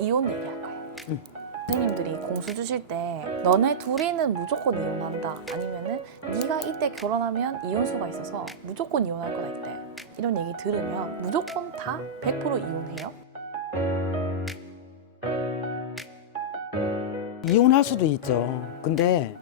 이혼 얘기할 거예요. 선생님들이 공수 주실 때 너네 둘이는 무조건 이혼한다, 아니면은 네가 이때 결혼하면 이혼수가 있어서 무조건 이혼할 거다 이때, 이런 얘기 들으면 무조건 다 100% 이혼해요? 이혼할 수도 있죠. 근데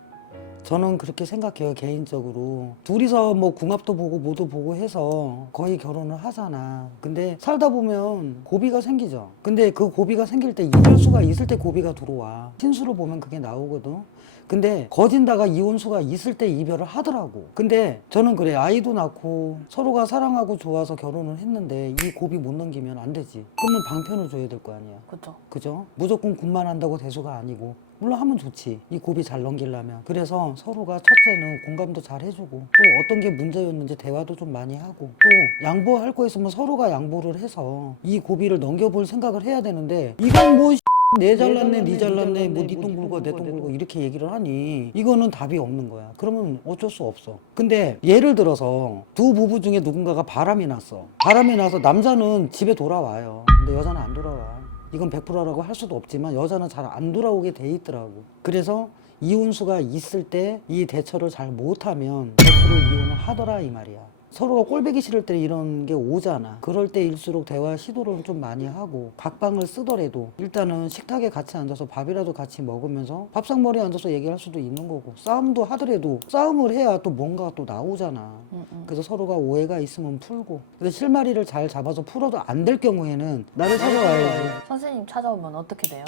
저는 그렇게 생각해요. 개인적으로 둘이서 뭐 궁합도 보고 뭐도 보고 해서 거의 결혼을 하잖아. 근데 살다 보면 고비가 생기죠. 근데 그 고비가 생길 때 이별수가 있을 때 고비가 들어와. 신수로 보면 그게 나오거든. 근데 거진다가 이혼수가 있을 때 이별을 하더라고. 근데 저는 그래, 아이도 낳고 서로가 사랑하고 좋아서 결혼을 했는데 이 고비 못 넘기면 안 되지. 그러면 방편을 줘야 될 거 아니야. 그죠? 그죠? 무조건 군만 한다고 대수가 아니고, 물론 하면 좋지, 이 고비 잘 넘기려면. 그래서 서로가 첫째는 공감도 잘 해주고, 또 어떤 게 문제였는지 대화도 좀 많이 하고, 또 양보할 거 있으면 서로가 양보를 해서 이 고비를 넘겨볼 생각을 해야 되는데, 이건 뭐 내 잘났네, 니 잘났네, 뭐 니 똥 굴고 내 똥 굴고 이렇게 얘기를 하니 이거는 답이 없는 거야. 그러면 어쩔 수 없어. 근데 예를 들어서 두 부부 중에 누군가가 바람이 났어. 바람이 나서 남자는 집에 돌아와요. 근데 여자는 안 돌아와. 이건 100%라고 할 수도 없지만 여자는 잘 안 돌아오게 돼 있더라고. 그래서 이혼수가 있을 때 이 대처를 잘 못하면 100% 이혼을 하더라 이 말이야. 서로가 꼴보기 싫을 때 이런 게 오잖아. 그럴 때일수록 대화 시도를 좀 많이 하고, 각방을 쓰더라도 일단은 식탁에 같이 앉아서 밥이라도 같이 먹으면서 밥상머리에 앉아서 얘기할 수도 있는 거고, 싸움도 하더라도 싸움을 해야 또 뭔가 또 나오잖아. 그래서 서로가 오해가 있으면 풀고. 근데 실마리를 잘 잡아서 풀어도 안 될 경우에는 나를 찾아와야지. 선생님 찾아오면 어떻게 돼요?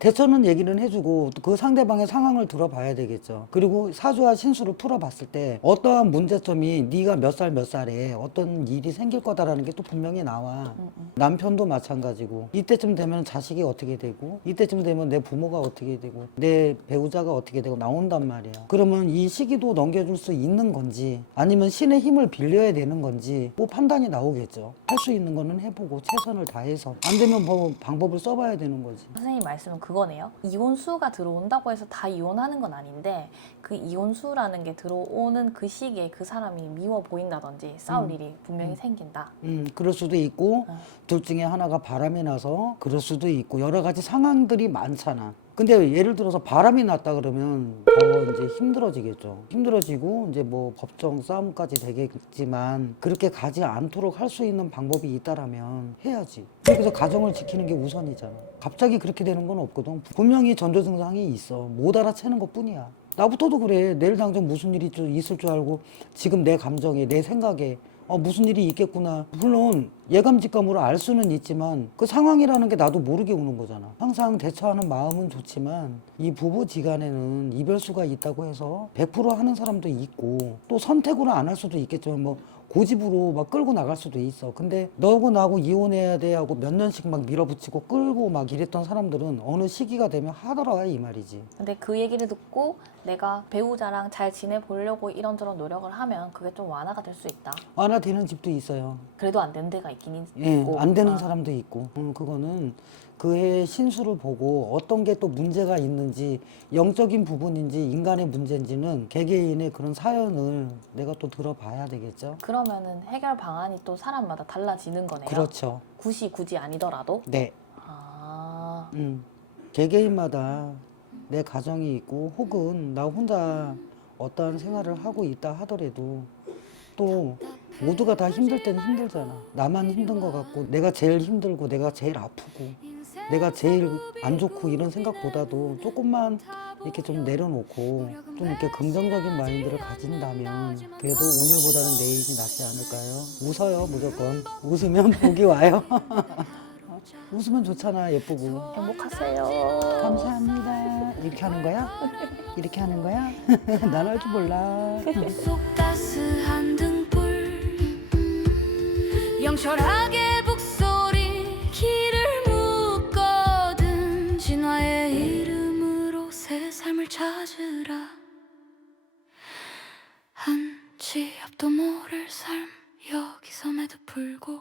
대처는 얘기는 해주고 그 상대방의 상황을 들어봐야 되겠죠. 그리고 사주와 신수를 풀어봤을 때 어떠한 문제점이 네가 몇 살 몇 살에 어떤 일이 생길 거다라는 게 또 분명히 나와. 남편도 마찬가지고, 이때쯤 되면 자식이 어떻게 되고, 이때쯤 되면 내 부모가 어떻게 되고, 내 배우자가 어떻게 되고 나온단 말이야. 그러면 이 시기도 넘겨줄 수 있는 건지 아니면 신의 힘을 빌려야 되는 건지 뭐 판단이 나오겠죠. 할 수 있는 거는 해보고 최선을 다해서, 안 되면 뭐 방법을 써봐야 되는 거지. 선생님 말씀은 그거네요. 이혼수가 들어온다고 해서 다 이혼하는 건 아닌데, 그 이혼수라는 게 들어오는 그 시기에 그 사람이 미워 보인다든지 싸울 일이 분명히 생긴다. 그럴 수도 있고, 둘 중에 하나가 바람이 나서 그럴 수도 있고, 여러 가지 상황들이 많잖아. 근데 예를 들어서 바람이 났다 그러면 더 이제 힘들어지겠죠. 힘들어지고 이제 뭐 법정 싸움까지 되겠지만, 그렇게 가지 않도록 할 수 있는 방법이 있다라면 해야지. 그래서 가정을 지키는 게 우선이잖아. 갑자기 그렇게 되는 건 없거든. 분명히 전조 증상이 있어. 못 알아채는 것 뿐이야. 나부터도 그래. 내일 당장 무슨 일이 있을 줄 알고 지금 내 감정에, 내 생각에 무슨 일이 있겠구나. 물론 예감 직감으로 알 수는 있지만 그 상황이라는 게 나도 모르게 오는 거잖아. 항상 대처하는 마음은 좋지만 이 부부지간에는 이별수가 있다고 해서 100% 하는 사람도 있고, 또 선택으로 안 할 수도 있겠지만 뭐 고집으로 막 끌고 나갈 수도 있어. 근데 너하고 나하고 이혼해야 돼 하고 몇 년씩 막 밀어붙이고 끌고 막 이랬던 사람들은 어느 시기가 되면 하더라 이 말이지. 근데 그 얘기를 듣고 내가 배우자랑 잘 지내보려고 이런저런 노력을 하면 그게 좀 완화가 될 수 있다. 완화되는 집도 있어요. 그래도 안 되는 데가 있긴 예, 있고. 안 되는 사람도 있고. 그거는 그의 신수를 보고 어떤 게 또 문제가 있는지, 영적인 부분인지 인간의 문제인지는 개개인의 그런 사연을 내가 또 들어봐야 되겠죠. 그러면은 해결 방안이 또 사람마다 달라지는 거네요. 그렇죠. 굳이 아니더라도. 네. 아, 개개인마다 내 가정이 있고, 혹은 나 혼자 어떠한 생활을 하고 있다 하더라도 또 모두가 다 힘들 때는 힘들잖아. 나만 힘든 것 같고, 내가 제일 힘들고, 내가 제일 아프고, 내가 제일 안 좋고, 이런 생각보다도 조금만 이렇게 좀 내려놓고 좀 이렇게 긍정적인 마인드를 가진다면 그래도 오늘보다는 내일이 낫지 않을까요? 웃어요, 무조건. 웃으면 복이 와요. 웃으면 좋잖아, 예쁘고. 행복하세요. 감사합니다. 이렇게 하는 거야? 이렇게 하는 거야? 난 할 줄 몰라. 속 따스한 등불 영철하게 북소리 길을 묻거든 진화의 이름으로 새 삶을 찾으라 한치 앞도 모를 삶 여기서 매듭 풀고